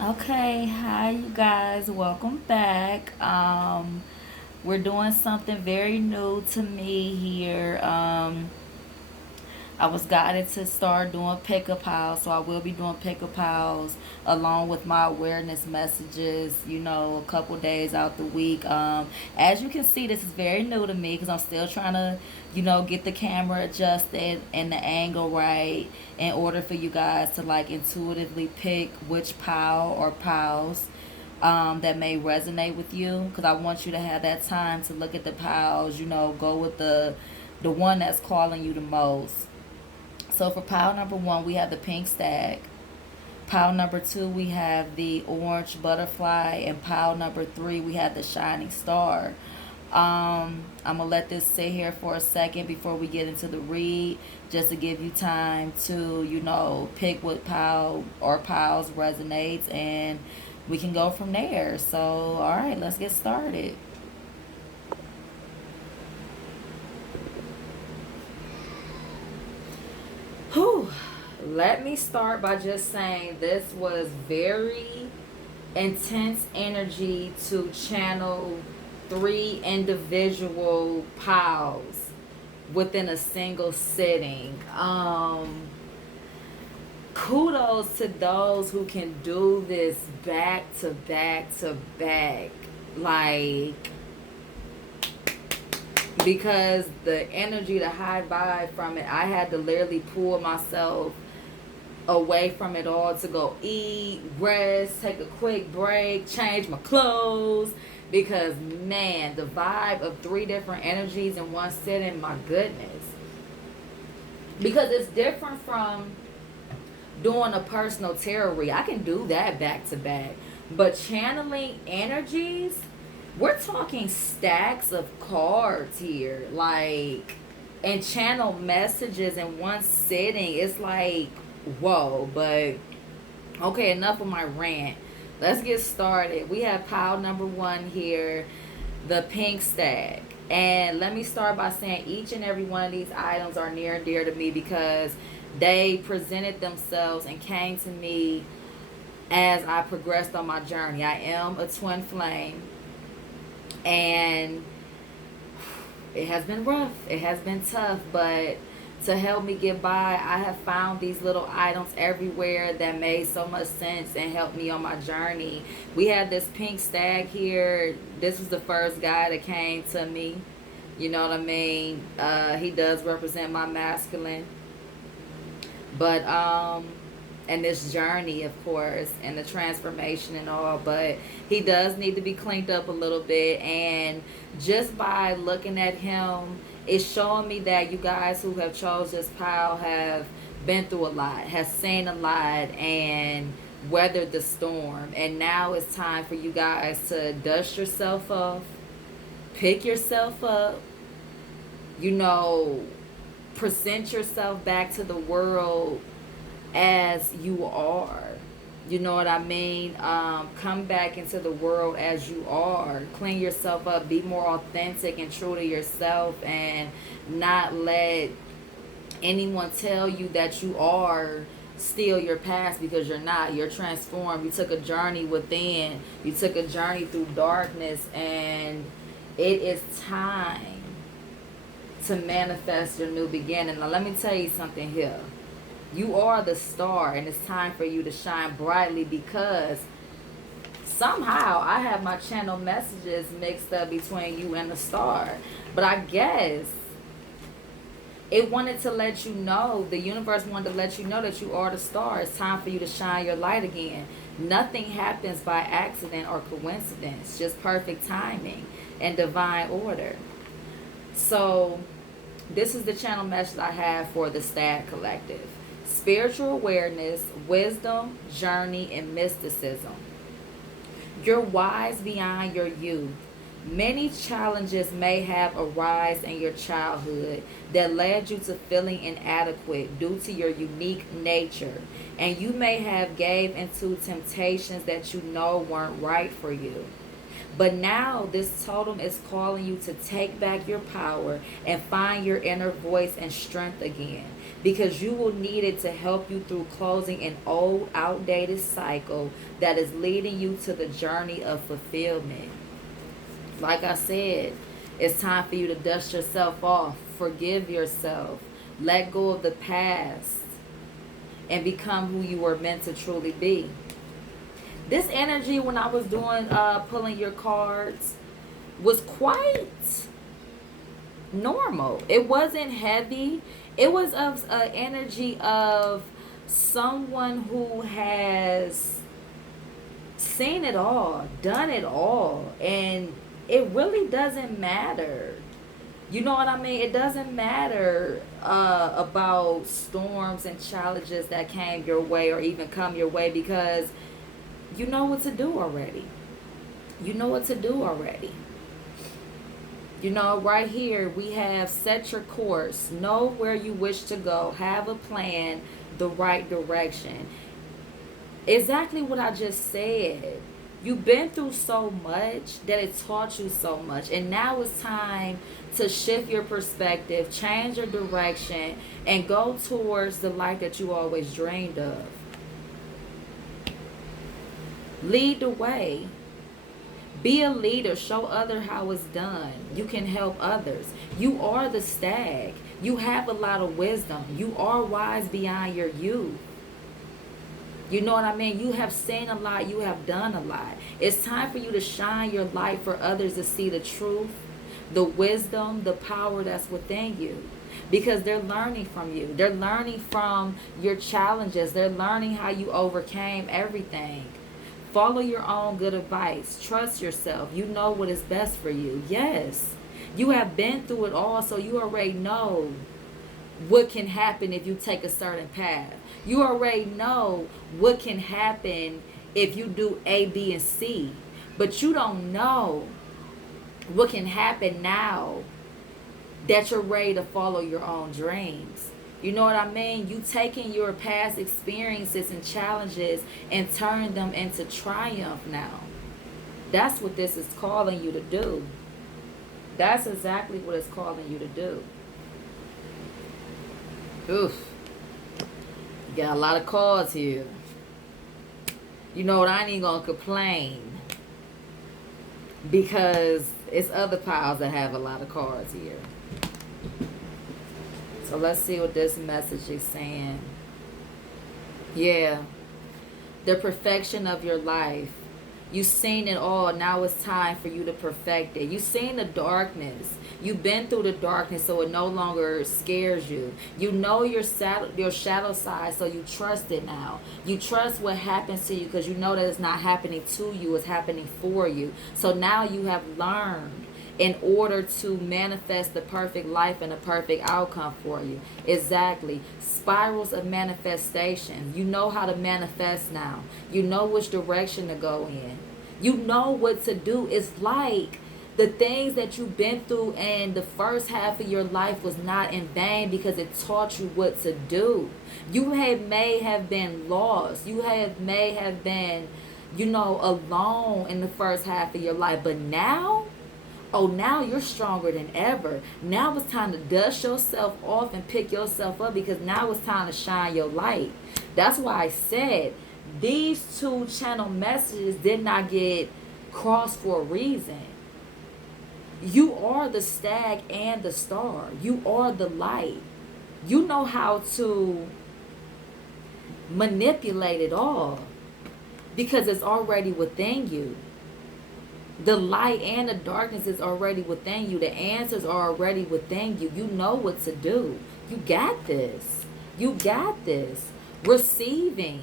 Okay, hi you guys. Welcome back. We're doing something very new to me here. I was guided to start doing pick-up piles, so I will be doing pick-up piles along with my awareness messages, a couple days out the week. As you can see, this is very new to me because I'm still trying to, get the camera adjusted and the angle right in order for you guys to like intuitively pick which pile or piles that may resonate with you, because I want you to have that time to look at the piles, go with the one that's calling you the most. So for pile number one, we have the pink stag. Pile number two, we have the orange butterfly. And pile number three, we have the shining star. I'm going to let this sit here for a second before we get into the read, just to give you time to, pick what pile or piles resonates, and we can go from there. So, all right, let's get started. Whew. Let me start by just saying this was very intense energy to channel three individual piles within a single sitting. Kudos to those who can do this back to back to back. Like, because the energy, the high vibe from it, I had to literally pull myself away from it all to go eat, rest, take a quick break, change my clothes. Because, man, the vibe of three different energies in one sitting, my goodness. Because it's different from doing a personal tarot read. I can do that back to back. But channeling energies, we're talking stacks of cards here. Like, and channel messages in one sitting. It's like, whoa. But, okay, enough of my rant. Let's get started. We have pile number one here, the pink stag. And let me start by saying each and every one of these items are near and dear to me because they presented themselves and came to me as I progressed on my journey. I am a twin flame, and it has been rough. It has been tough, but to help me get by, I have found these little items everywhere that made so much sense and helped me on my journey. We have this pink stag here. This was the first guy that came to me. You know what I mean? He does represent my masculine. But and this journey, of course, and the transformation and all, but he does need to be cleaned up a little bit. And just by looking at him, it's showing me that you guys who have chose this pile have been through a lot, has seen a lot, and weathered the storm. And now it's time for you guys to dust yourself off, pick yourself up, you know present yourself back to the world as you are. You know what I mean? Come back into the world as you are. Clean yourself up. Be more authentic and true to yourself, and not let anyone tell you that you are still your past, because you're not. You're transformed. You took a journey within. You took a journey through darkness, and it is time to manifest your new beginning. Now, let me tell you something here. You are the star, and it's time for you to shine brightly, because somehow I have my channel messages mixed up between you and the star. But I guess it wanted to let you know, the universe wanted to let you know that you are the star. It's time for you to shine your light again. Nothing happens by accident or coincidence, just perfect timing and divine order. So, this is the channel message I have for the Stag Collective: spiritual awareness, wisdom, journey, and mysticism. You're wise beyond your youth. Many challenges may have arisen in your childhood that led you to feeling inadequate due to your unique nature, and you may have gave into temptations that you know weren't right for you. But now this totem is calling you to take back your power and find your inner voice and strength again. Because you will need it to help you through closing an old, outdated cycle that is leading you to the journey of fulfillment. Like I said, it's time for you to dust yourself off, forgive yourself, let go of the past, and become who you were meant to truly be. This energy, when I was doing pulling your cards, was quite normal. It wasn't heavy. It was of an energy of someone who has seen it all, done it all, and it really doesn't matter. You know what I mean? It doesn't matter about storms and challenges that came your way or even come your way, because you know what to do already. You know what to do already. You know, right here we have set your course, know where you wish to go, have a plan, the right direction. Exactly what I just said. You've been through so much that it taught you so much. And now it's time to shift your perspective, change your direction, and go towards the life that you always dreamed of. Lead the way. Be a leader. Show others how it's done. You can help others. You are the stag. You have a lot of wisdom. You are wise beyond your youth. You know what I mean? You have seen a lot. You have done a lot. It's time for you to shine your light for others to see the truth, the wisdom, the power that's within you. Because they're learning from you. They're learning from your challenges. They're learning how you overcame everything. Follow your own good advice. Trust yourself. You know what is best for you. Yes. You have been through it all, so you already know what can happen if you take a certain path. You already know what can happen if you do A, B, and C. But you don't know what can happen now that you're ready to follow your own dreams. You know what I mean? You taking your past experiences and challenges and turn them into triumph now. That's what this is calling you to do. That's exactly what it's calling you to do. Oof. You got a lot of cards here. You know what? I ain't even gonna complain, because it's other piles that have a lot of cards here. So let's see what this message is saying. Yeah. The perfection of your life. You've seen it all. Now it's time for you to perfect it. You've seen the darkness. You've been through the darkness, so it no longer scares you. You know your shadow side, so you trust it now. You trust what happens to you because you know that it's not happening to you. It's happening for you. So now you have learned in order to manifest the perfect life and the perfect outcome for you. Exactly. Spirals of manifestation. You know how to manifest now. You know which direction to go in. You know what to do. It's like the things that you've been through in the first half of your life was not in vain, because it taught you what to do. You may have been lost. You may have been, alone in the first half of your life. But now, now you're stronger than ever. Now it's time to dust yourself off and pick yourself up, because now it's time to shine your light. That's why I said these two channel messages did not get crossed for a reason. You are the stag and the star. You are the light. You know how to manipulate it all, because it's already within you. The light and the darkness is already within you. The answers are already within you. You know what to do. You got this. You got this. Receiving.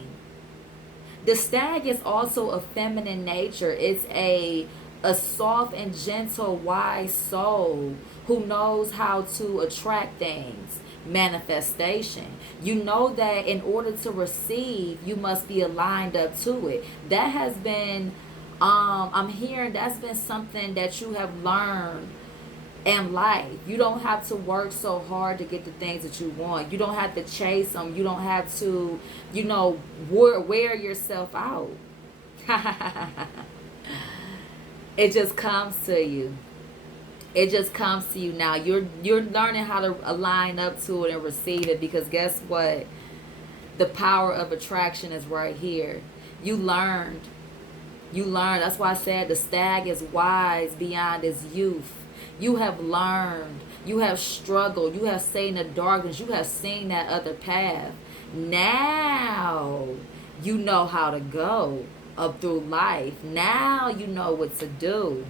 The stag is also a feminine nature. It's a soft and gentle, wise soul who knows how to attract things. Manifestation. You know that in order to receive, you must be aligned up to it. That has been I'm hearing that's been something that you have learned in life. You don't have to work so hard to get the things that you want. You don't have to chase them. You don't have to, wear yourself out. It just comes to you. It just comes to you now. You're learning how to align up to it and receive it, because guess what? The power of attraction is right here. You learned. You learned. That's why I said the stag is wise beyond his youth. You have learned. You have struggled. You have seen the darkness. You have seen that other path. Now you know how to go up through life. Now you know what to do.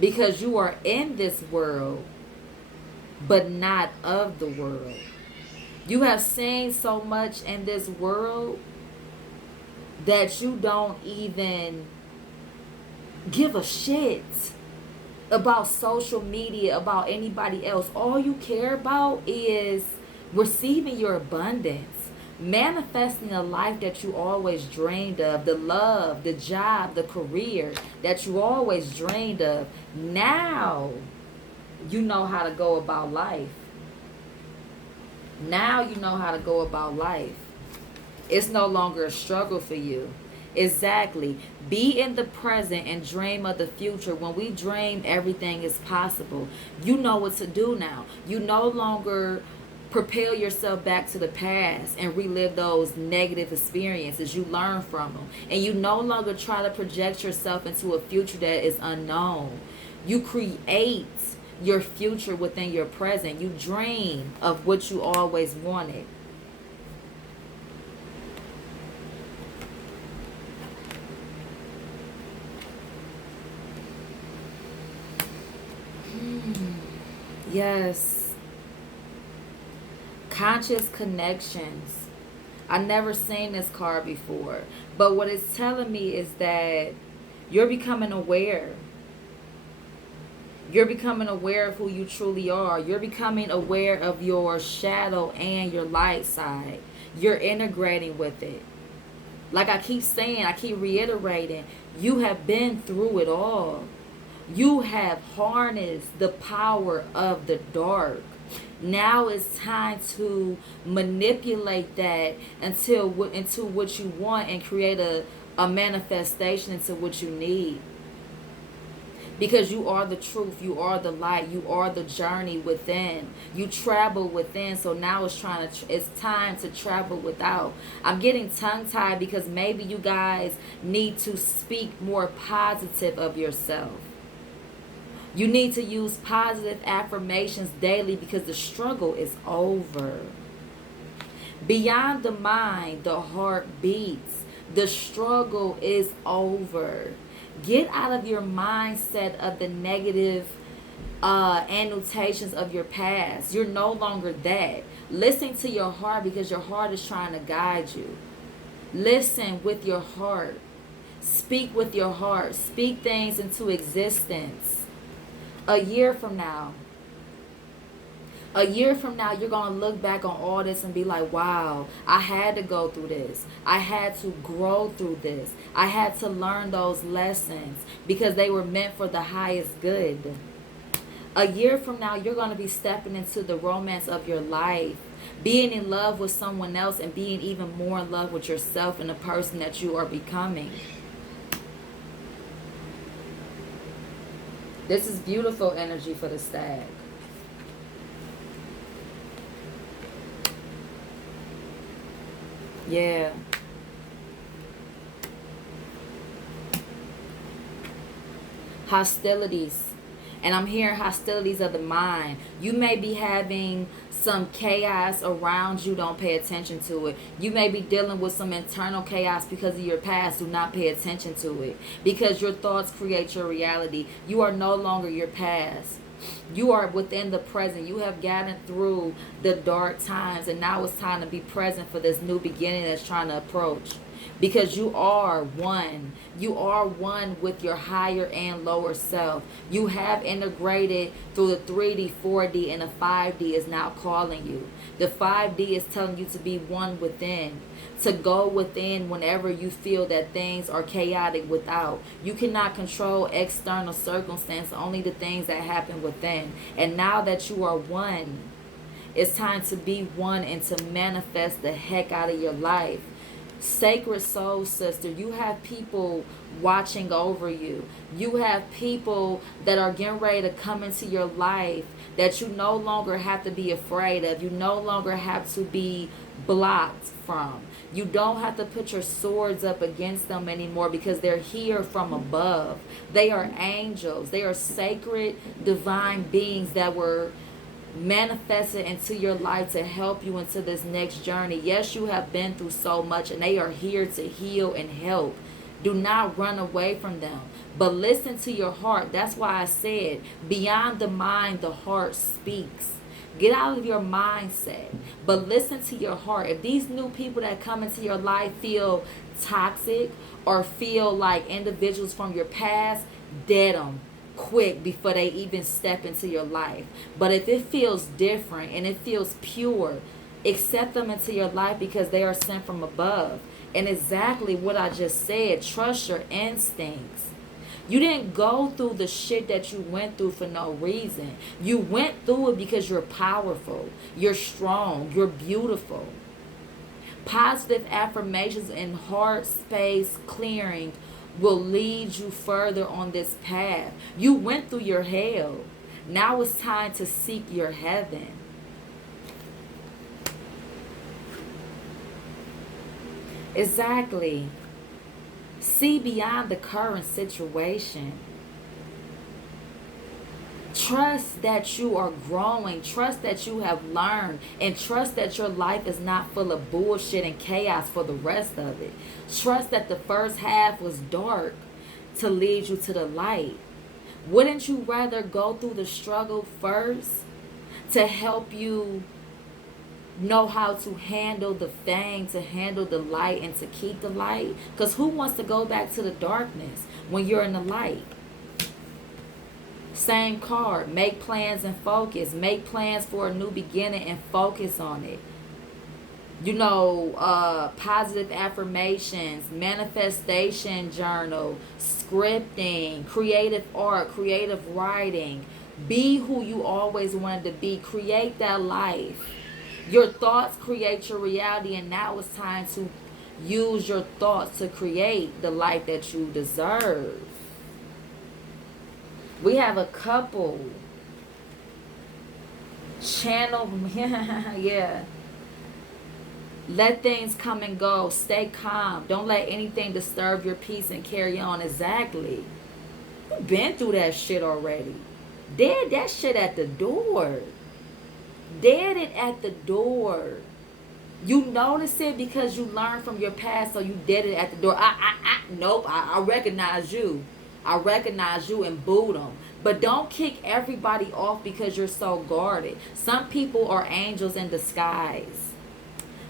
Because you are in this world, but not of the world. You have seen so much in this world that you don't even give a shit about social media, about anybody else. All you care about is receiving your abundance, manifesting a life that you always dreamed of, the love, the job, the career that you always dreamed of. Now you know how to go about life. Now you know how to go about life. It's no longer a struggle for you. Exactly. Be in the present and dream of the future. When we dream, everything is possible. You know what to do now. You no longer propel yourself back to the past and relive those negative experiences. You learn from them. And you no longer try to project yourself into a future that is unknown. You create your future within your present. You dream of what you always wanted. Yes. Conscious connections. I never seen this card before. But what it's telling me is that you're becoming aware. You're becoming aware of who you truly are. You're becoming aware of your shadow and your light side. You're integrating with it. Like I keep saying, I keep reiterating, you have been through it all. You have harnessed the power of the dark. Now it's time to manipulate that into what you want and create a manifestation into what you need. Because you are the truth, you are the light, you are the journey within. You travel within, so now it's time to travel without. I'm getting tongue-tied because maybe you guys need to speak more positive of yourself. You need to use positive affirmations daily because the struggle is over. Beyond the mind, the heart beats. The struggle is over. Get out of your mindset of the negative annotations of your past. You're no longer that. Listen to your heart because your heart is trying to guide you. Listen with your heart. Speak with your heart. Speak things into existence. A year from now, you're going to look back on all this and be like, wow, I had to go through this. I had to grow through this. I had to learn those lessons because they were meant for the highest good. A year from now, you're going to be stepping into the romance of your life, being in love with someone else and being even more in love with yourself and the person that you are becoming. This is beautiful energy for the stag. Yeah. Hostilities. And I'm hearing hostilities of the mind. You may be having some chaos around you. Don't pay attention to it. You may be dealing with some internal chaos because of your past. Do not pay attention to it. Because your thoughts create your reality. You are no longer your past. You are within the present. You have gotten through the dark times. And now it's time to be present for this new beginning that's trying to approach. Because you are one. You are one with your higher and lower self. You have integrated through the 3D, 4D, and the 5D is now calling you. The 5D is telling you to be one within. To go within whenever you feel that things are chaotic without. You cannot control external circumstances, only the things that happen within. And now that you are one, it's time to be one and to manifest the heck out of your life. Sacred soul sister, you have people watching over you. You have people that are getting ready to come into your life that you no longer have to be afraid of. You no longer have to be blocked from. You don't have to put your swords up against them anymore because they're here from above. They are angels. They are sacred divine beings that were manifested into your life to help you into this next journey. Yes, you have been through so much and they are here to heal and help. Do not run away from them, but listen to your heart. That's why I said beyond the mind the heart speaks. Get out of your mindset, but listen to your heart. If these new people that come into your life feel toxic or feel like individuals from your past, dead them quick before they even step into your life. But if it feels different and it feels pure, accept them into your life because they are sent from above. And exactly what I just said, trust your instincts. You didn't go through the shit that you went through for no reason. You went through it because you're powerful, you're strong, you're beautiful. Positive affirmations and heart space clearing will lead you further on this path. You went through your hell. Now it's time to seek your heaven. Exactly. See beyond the current situation. Trust that you are growing. Trust that you have learned. And trust that your life is not full of bullshit and chaos for the rest of it. Trust that the first half was dark to lead you to the light. Wouldn't you rather go through the struggle first to help you know how to handle the thing, to handle the light, and to keep the light? Because who wants to go back to the darkness when you're in the light? Same card. Make plans and focus. Make plans for a new beginning and focus on it. You know, positive affirmations, manifestation journal, scripting, creative art, creative writing. Be who you always wanted to be. Create that life. Your thoughts create your reality, and now it's time to use your thoughts to create the life that you deserve. We have a couple channel. Yeah. Let things come and go. Stay calm. Don't let anything disturb your peace and carry on. Exactly. You've been through that shit already. Dead that shit at the door. Dead it at the door. You notice it because you learned from your past, so you did it at the door. Nope, I recognize you. I recognize you and boo them. But don't kick everybody off because you're so guarded. Some people are angels in disguise.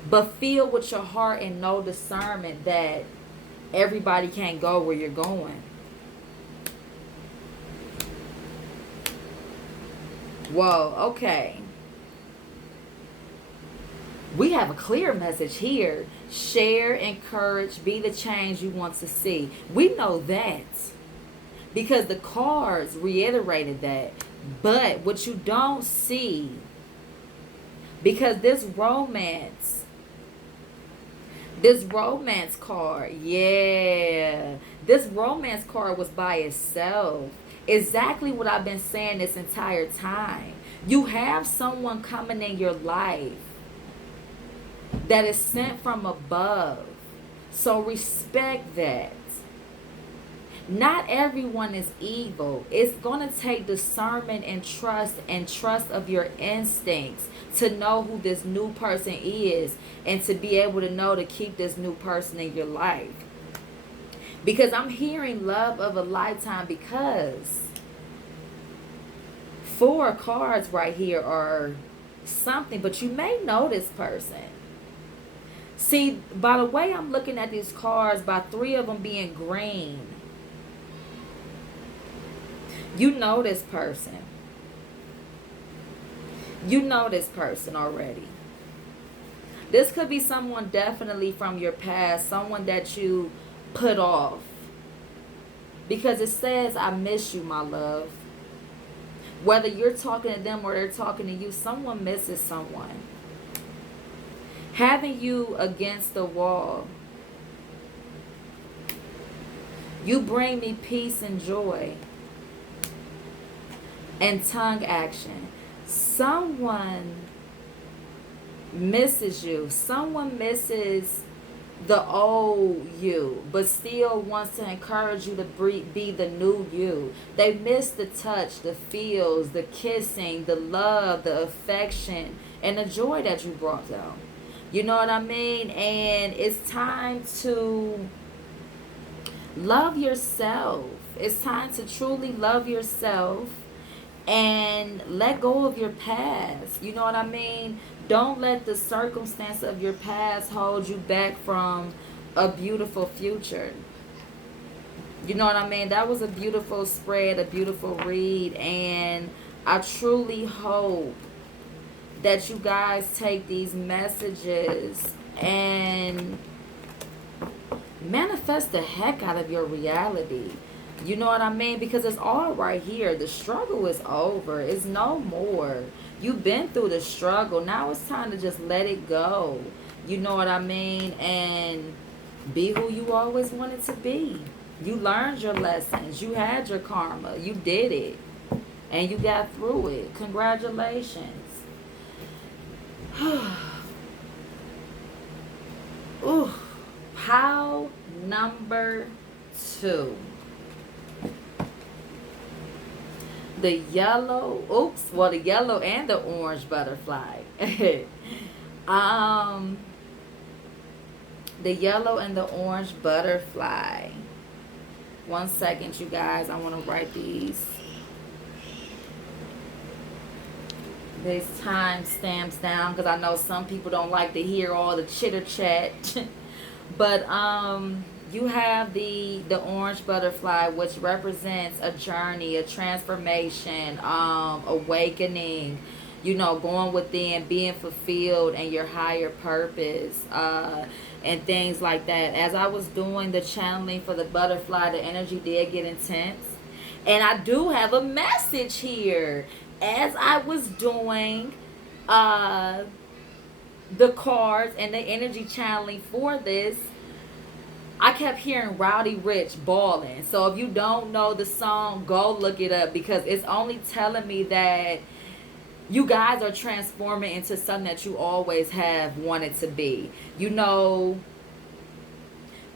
But feel with your heart and know discernment that everybody can't go where you're going. Whoa, okay. We have a clear message here. Share, encourage, be the change you want to see. We know that because the cards reiterated that. But what you don't see, because this romance card, yeah, this romance card was by itself. Exactly what I've been saying this entire time. You have someone coming in your life that is sent from above. So respect that. Not everyone is evil. It's going to take discernment and trust of your instincts to know who this new person is and to be able to know to keep this new person in your life. Because I'm hearing love of a lifetime, because 4 cards right here are something, but you may know this person. See, by the way I'm looking at these cards, by 3 of them being green, you know this person. You know this person already. This could be someone definitely from your past, someone that you put off. Because it says, I miss you, my love. Whether you're talking to them or they're talking to you, someone misses someone. Having you against the wall. You bring me peace and joy. And tongue action. Someone misses you. Someone misses the old you, but still wants to encourage you to be the new you. They miss the touch, the feels, the kissing, the love, the affection, and the joy that you brought them. You know what I mean? And it's time to love yourself. It's time to truly love yourself and let go of your past. You know what I mean? Don't let the circumstance of your past hold you back from a beautiful future. You know what I mean? That was a beautiful spread, a beautiful read, and I truly hope that you guys take these messages and manifest the heck out of your reality. You know what I mean? Because it's all right here. The struggle is over. It's no more. You've been through the struggle. Now it's time to just let it go. You know what I mean? And be who you always wanted to be. You learned your lessons. You had your karma. You did it. And you got through it. Congratulations. Ooh. Pile number 2. The yellow, the yellow and the orange butterfly. The yellow and the orange butterfly. 1 second, you guys. I want to write these time stamps down because I know some people don't like to hear all the chitter chat. But you have the orange butterfly, which represents a journey, a transformation, awakening, you know, going within, being fulfilled and your higher purpose, and things like that. As I was doing the channeling for the butterfly, the energy did get intense. And I do have a message here. As I was doing the cards and the energy channeling for this, I kept hearing Rowdy Rich bawling. So if you don't know the song, go look it up because it's only telling me that you guys are transforming into something that you always have wanted to be. You know,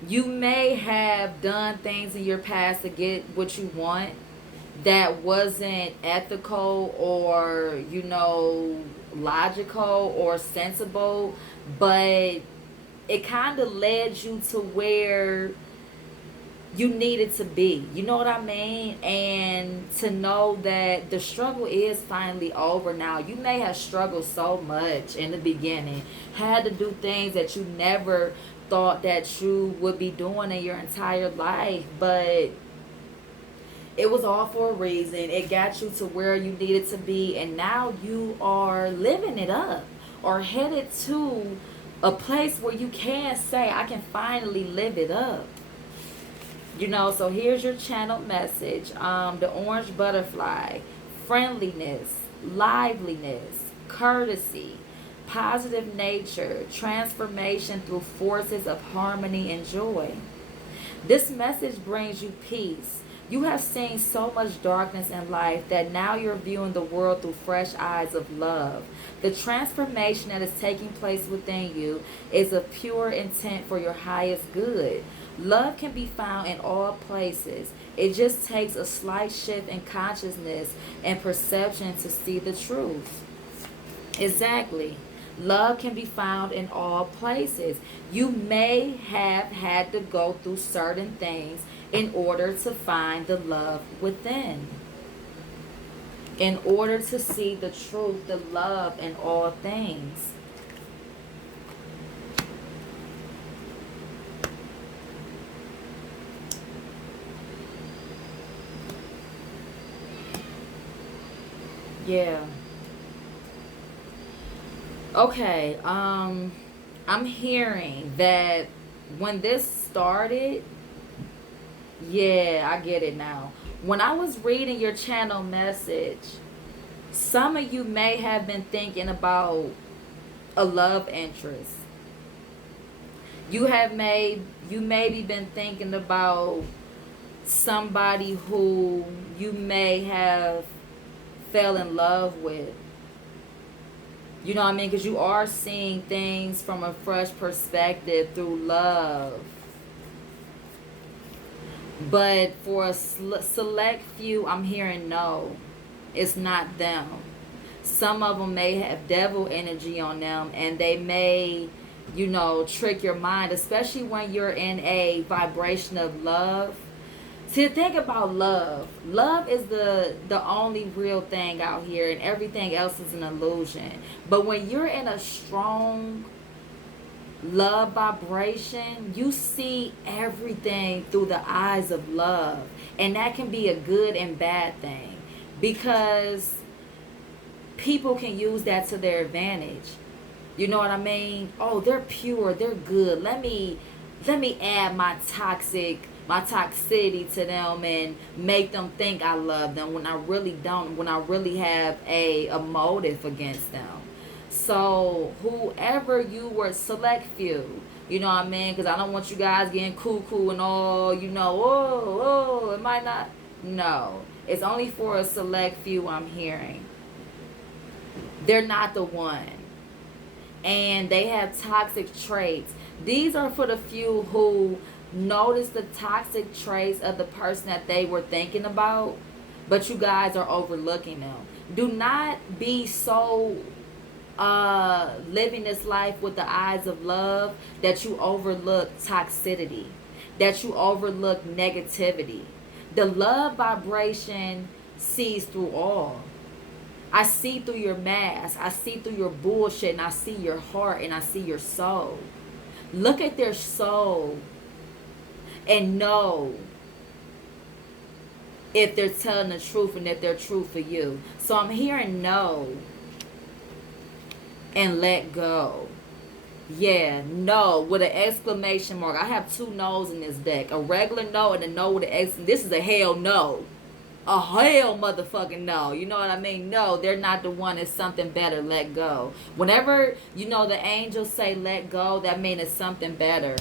you may have done things in your past to get what you want that wasn't ethical or, you know, logical or sensible, but it kind of led you to where you needed to be. You know what I mean? And to know that the struggle is finally over now. You may have struggled so much in the beginning, had to do things that you never thought that you would be doing in your entire life, but it was all for a reason. It got you to where you needed to be, and now you are living it up or headed to a place where you can say, I can finally live it up. You know, so here's your channeled message. The orange butterfly: friendliness, liveliness, courtesy, positive nature, transformation through forces of harmony and joy. This message brings you peace. You have seen so much darkness in life that now you're viewing the world through fresh eyes of love. The transformation that is taking place within you is of pure intent for your highest good. Love can be found in all places. It just takes a slight shift in consciousness and perception to see the truth. Exactly. Love can be found in all places. You may have had to go through certain things in order to find the love within. In order to see the truth, the love in all things. Yeah. Okay, I'm hearing that when this started, yeah, I get it now. When I was reading your channel message, some of you may have been thinking about a love interest. You maybe been thinking about somebody who you may have fell in love with. You know what I mean? Because you are seeing things from a fresh perspective through love. But for a select few, I'm hearing no. It's not them. Some of them may have devil energy on them, and they may, trick your mind, especially when you're in a vibration of love. To think about love. Love is the only real thing out here, and everything else is an illusion. But when you're in a strong love vibration, you see everything through the eyes of love. And that can be a good and bad thing, because people can use that to their advantage. You know what I mean? Oh, they're pure, they're good. Let me add my toxicity to them and make them think I love them when I really don't, when I really have a motive against them. So whoever you were, select few, you know what I mean? Because I don't want you guys getting cuckoo and all, it might not. No, it's only for a select few. I'm hearing they're not the one, and they have toxic traits. These are for the few who notice the toxic traits of the person that they were thinking about, but you guys are overlooking them. Do not be so living this life with the eyes of love that you overlook toxicity, that you overlook negativity. The love vibration sees through all. I see through your mask, I see through your bullshit, and I see your heart, and I see your soul. Look at their soul and know if they're telling the truth and if they're true for you. So I'm hearing no and let go. Yeah, no with an exclamation mark. I have two no's in this deck. A regular no and a no with an exclamation. This is a hell no. A hell motherfucking no. You know what I mean? No, they're not the one. It's something better. Let go. Whenever, the angels say let go, that means it's something better.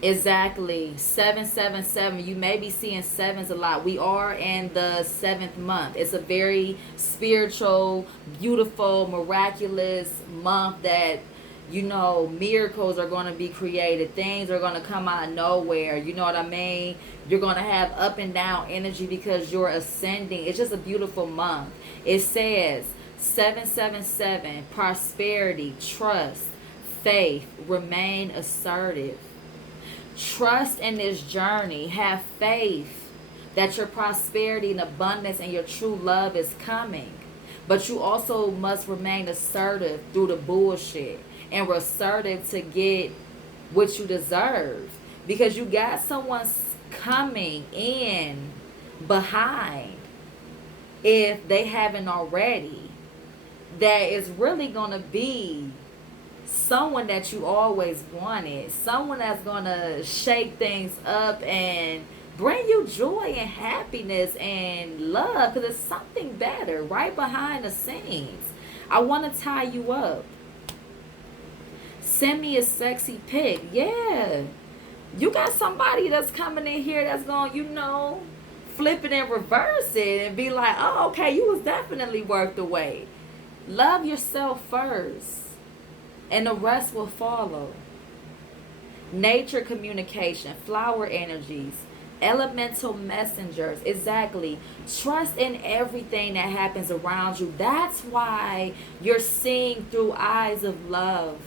Exactly. 777. You may be seeing sevens a lot. We are in the 7th month. It's a very spiritual, beautiful, miraculous month that, miracles are going to be created. Things are going to come out of nowhere. You know what I mean? You're going to have up and down energy because you're ascending. It's just a beautiful month. It says 777, prosperity, trust, faith, remain assertive. Trust in this journey. Have faith that your prosperity and abundance and your true love is coming. But you also must remain assertive through the bullshit, and assertive to get what you deserve. Because you got someone coming in behind, if they haven't already, that is really going to be someone that you always wanted. Someone that's going to shake things up and bring you joy and happiness and love. Because it's something better right behind the scenes. I want to tie you up. Send me a sexy pic. Yeah. You got somebody that's coming in here that's going, flip it and reverse it and be like, oh, okay, you was definitely worth the wait. Love yourself first, and the rest will follow. Nature communication, flower energies, elemental messengers. Exactly. Trust in everything that happens around you. That's why you're seeing through eyes of love,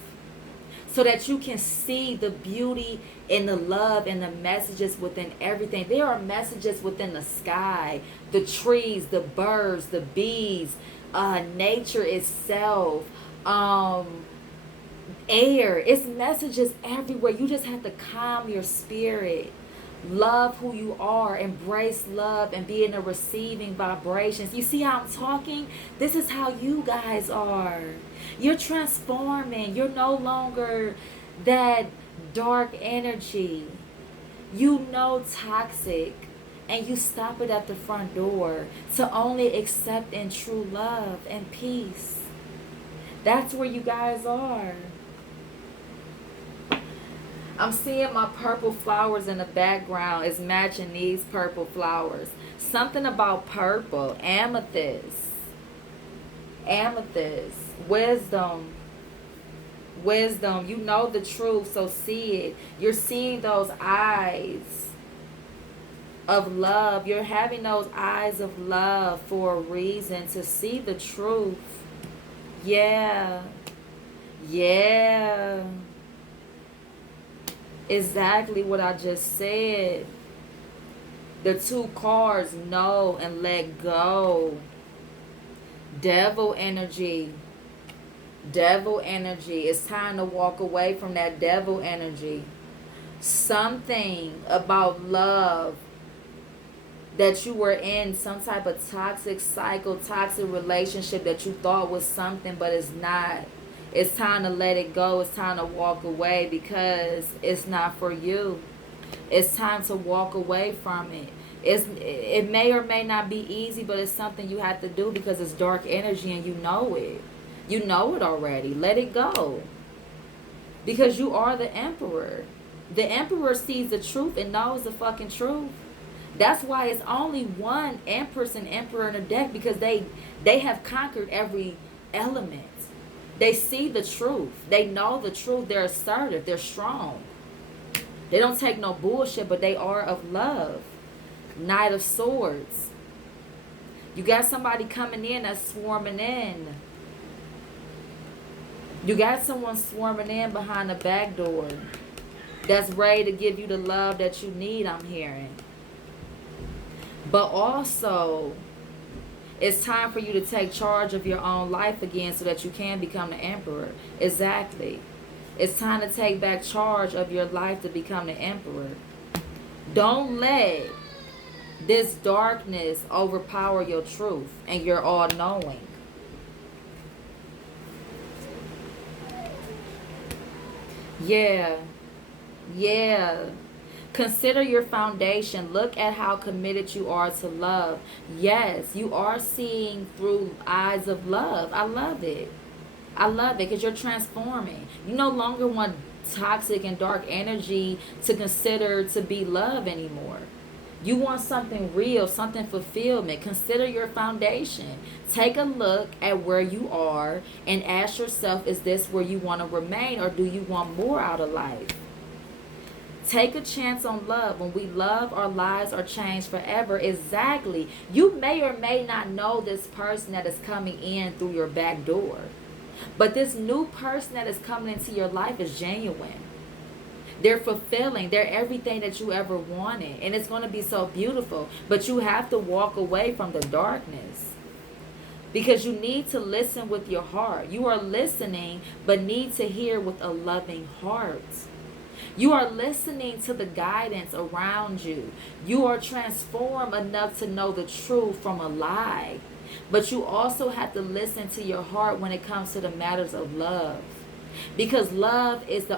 so that you can see the beauty and the love and the messages within everything. There are messages within the sky, the trees, the birds, the bees, nature itself, air. It's messages everywhere. You just have to calm your spirit. Love who you are. Embrace love and be in the receiving vibrations. You see how I'm talking? This is how you guys are. You're transforming. You're no longer that dark energy. Toxic. And you stop it at the front door to only accept in true love and peace. That's where you guys are. I'm seeing my purple flowers in the background is matching these purple flowers. Something about purple. Amethyst. Amethyst. Wisdom. Wisdom. You know the truth, so see it. You're seeing those eyes of love. You're having those eyes of love for a reason, to see the truth. Yeah. Yeah. Exactly what I just said. The two cards, know and let go. Devil energy. Devil energy. It's time to walk away from that devil energy. Something about love that you were in, some type of toxic cycle, toxic relationship that you thought was something, but it's not. It's time to let it go. It's time to walk away because it's not for you. It's time to walk away from it. It may or may not be easy, but it's something you have to do because it's dark energy and you know it. You know it already. Let it go. Because you are the emperor. The emperor sees the truth and knows the fucking truth. That's why it's only one empress and emperor in the deck, because they have conquered every element. They see the truth. They know the truth. They're assertive. They're strong. They don't take no bullshit, but they are of love. Knight of Swords. You got somebody coming in that's swarming in. You got someone swarming in behind the back door that's ready to give you the love that you need, I'm hearing. But also, it's time for you to take charge of your own life again so that you can become the emperor. Exactly. It's time to take back charge of your life to become the emperor. Don't let this darkness overpower your truth and your all-knowing. Yeah. Yeah. Consider your foundation. Look at how committed you are to love. Yes, you are seeing through eyes of love. I love it. I love it because you're transforming. You no longer want toxic and dark energy to consider to be love anymore. You want something real, something fulfillment. Consider your foundation. Take a look at where you are and ask yourself, is this where you want to remain, or do you want more out of life? Take a chance on love. When we love, our lives are changed forever. Exactly. You may or may not know this person that is coming in through your back door. But this new person that is coming into your life is genuine. They're fulfilling. They're everything that you ever wanted. And it's going to be so beautiful. But you have to walk away from the darkness. Because you need to listen with your heart. You are listening, but need to hear with a loving heart. You are listening to the guidance around you. You are transformed enough to know the truth from a lie. But you also have to listen to your heart when it comes to the matters of love. Because love is the